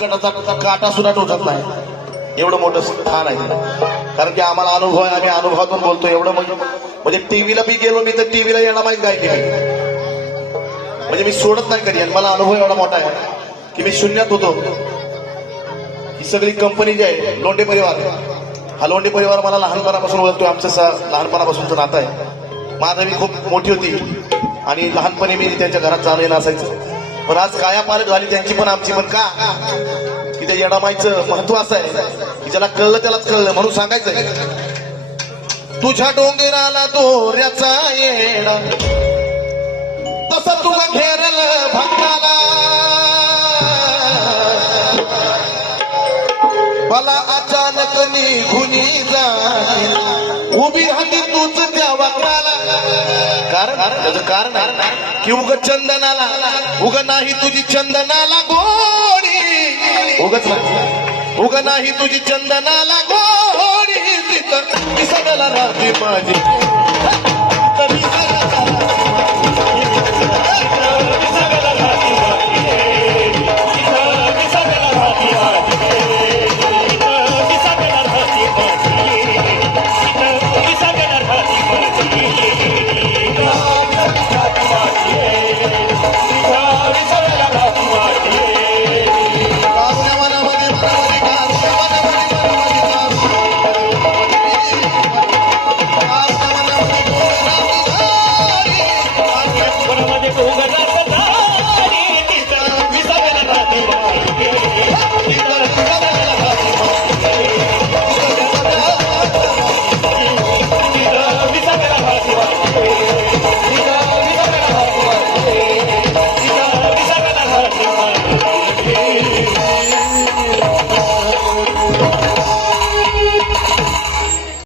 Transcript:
गटाचा काटा सुद्धा टोचत नाही. एवढं मोठं स्थान आहे. कारण की आम्हाला अनुभव आहे आम्ही अनुभवातून बोलतो एवढं म्हणजे म्हणजे टीव्हीला मी गेलो मी तर टीव्हीला येणार माहीत गायली मी म्हणजे मी सोडत नाही कधी. आणि मला अनुभव एवढा मोठा आहे की मी शून्यात होतो. ही सगळी कंपनी जी आहे लोंढे परिवार. हा लोंढे परिवार मला लहानपणापासून ओळखतो आमचं स- लहानपणापासूनचं नातं आहे. माधवी खूप मोठी होती. आणि लहानपणी मी त्यांच्या घरात चालेल असायचं. पण आज काया पालक झाली त्यांची पण आमची पण का? की त्या येडामाईचं महत्त्व असं आहे की ज्याला कळलं त्यालाच कळलं म्हणून सांगायचंय. तुझ्या डोंगराला दोऱ्याचा येडा. तसा तुला घेरल भक्ताला. मला अचानक निघून जा उभी हाती तुझ कारण? त्याचं कारण आहे की उग चंदनाला उग नाही तुझी चंदनाला गोडी. उगच उग नाही तुझी चंदनाला गोडी. तिथं दिसण्याला राहते माझी.